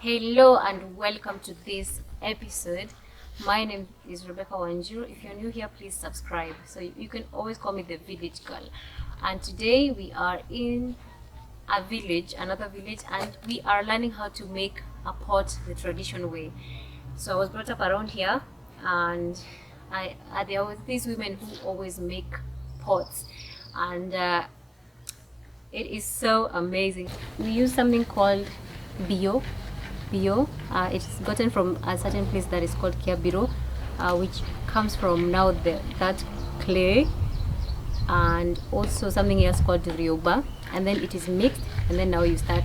Hello and welcome to this episode. My name is Rebecca Wanjuru. If you're new here, please subscribe. So you can always call me the village girl. And today we are in a village, another village, and we are learning how to make a pot the traditional way. So I was brought up around here, and there was these women who always make pots, and it is so amazing. We use something called bio. Bio. It's gotten from a certain place that is called Kiabiro, which comes from now that clay, and also something else called Ryoba. And then it is mixed, and then now you start.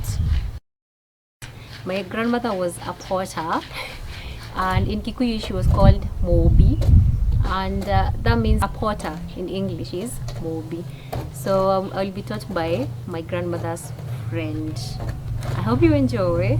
My grandmother was a potter, and in Kikuyu she was called Mobi, and that means a potter in English is Mobi. So I'll be taught by my grandmother's friend. I hope you enjoy.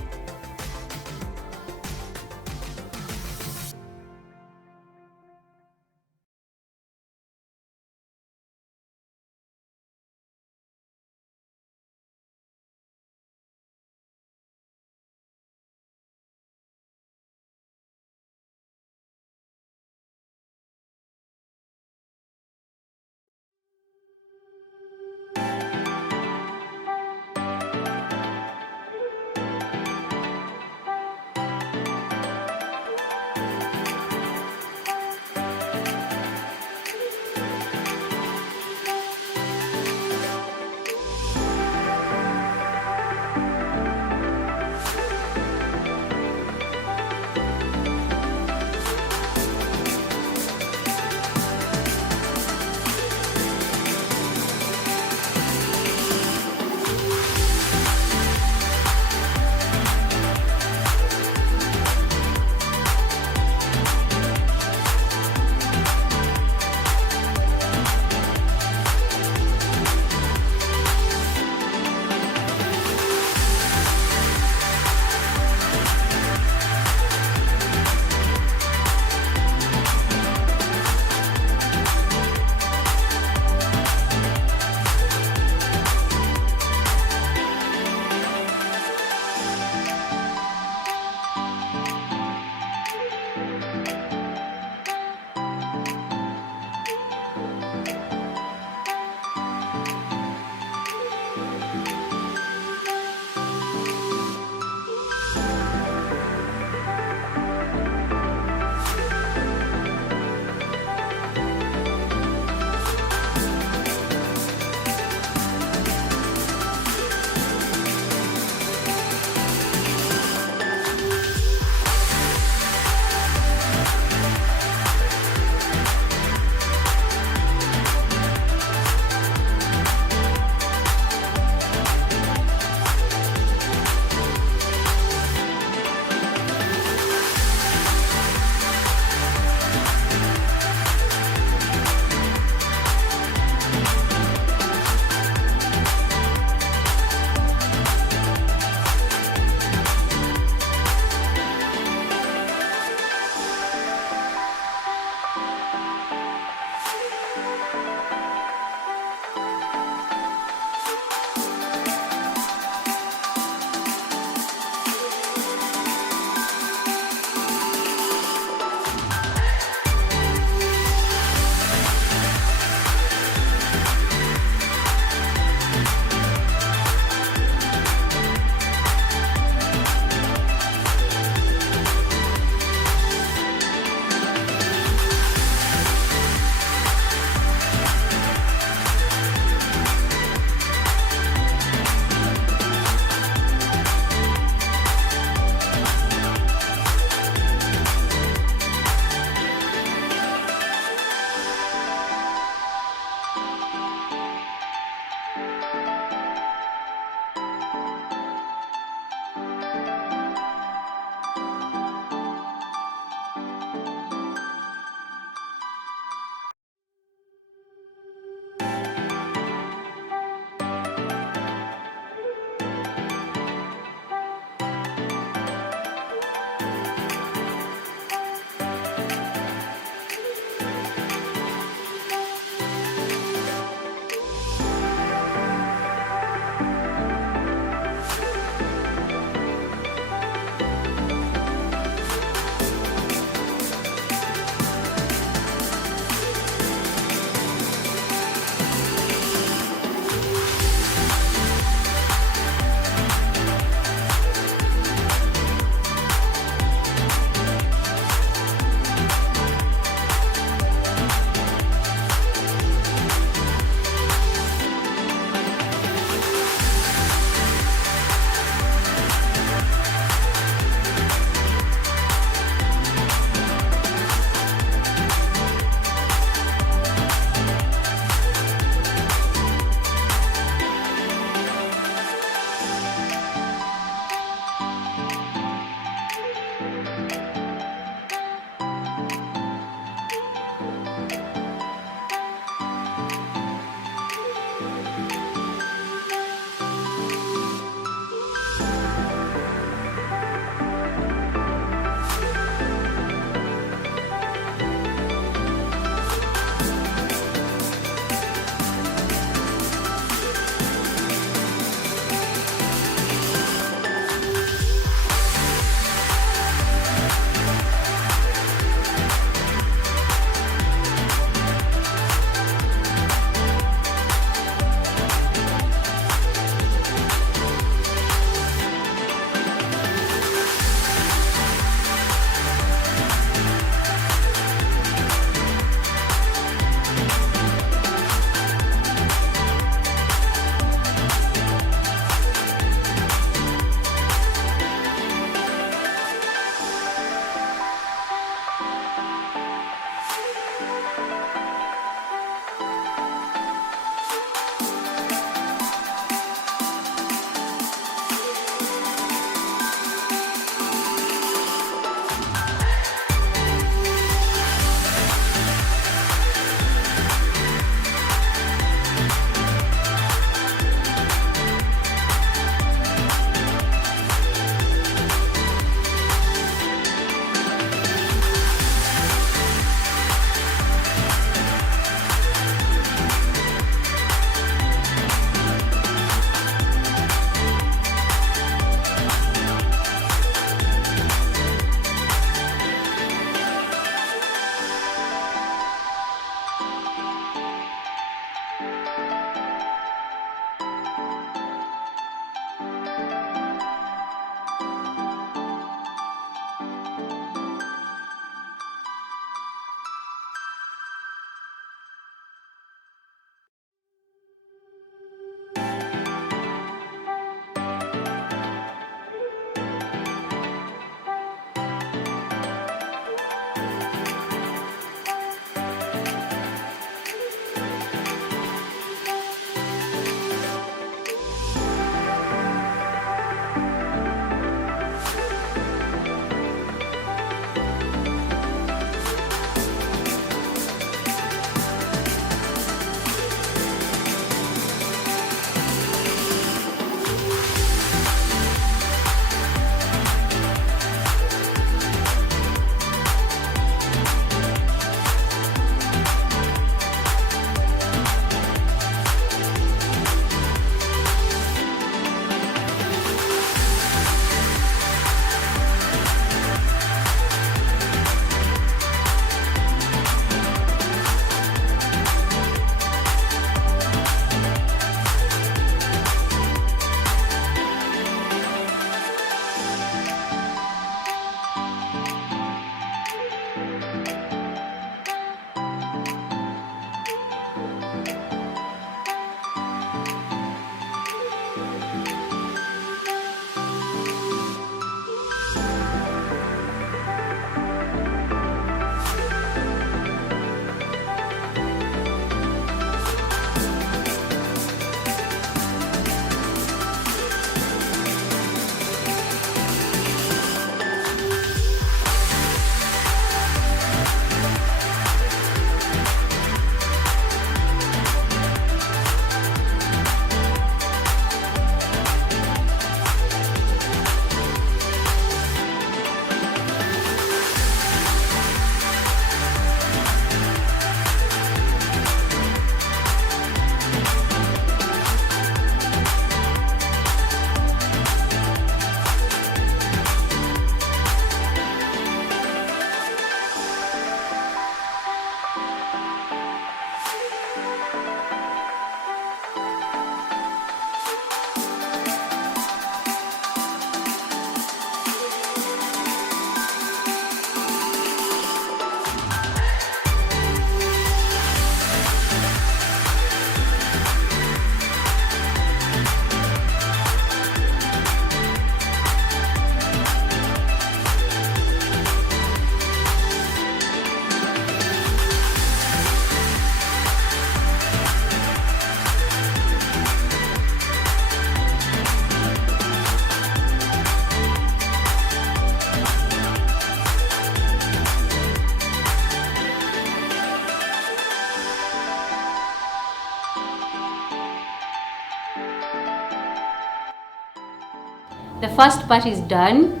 the first part is done.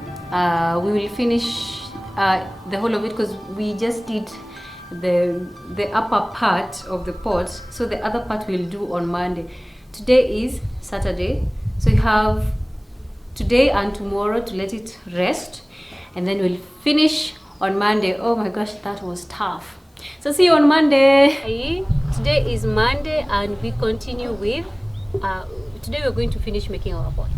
We will finish the whole of it because we just did the upper part of the pot, so the other part we'll do on Monday. Today is Saturday, so you have today and tomorrow to let it rest, and then we'll finish on Monday. Oh my gosh, that was tough. So see you on Monday. Today is Monday and we continue with today we're going to finish making our pot.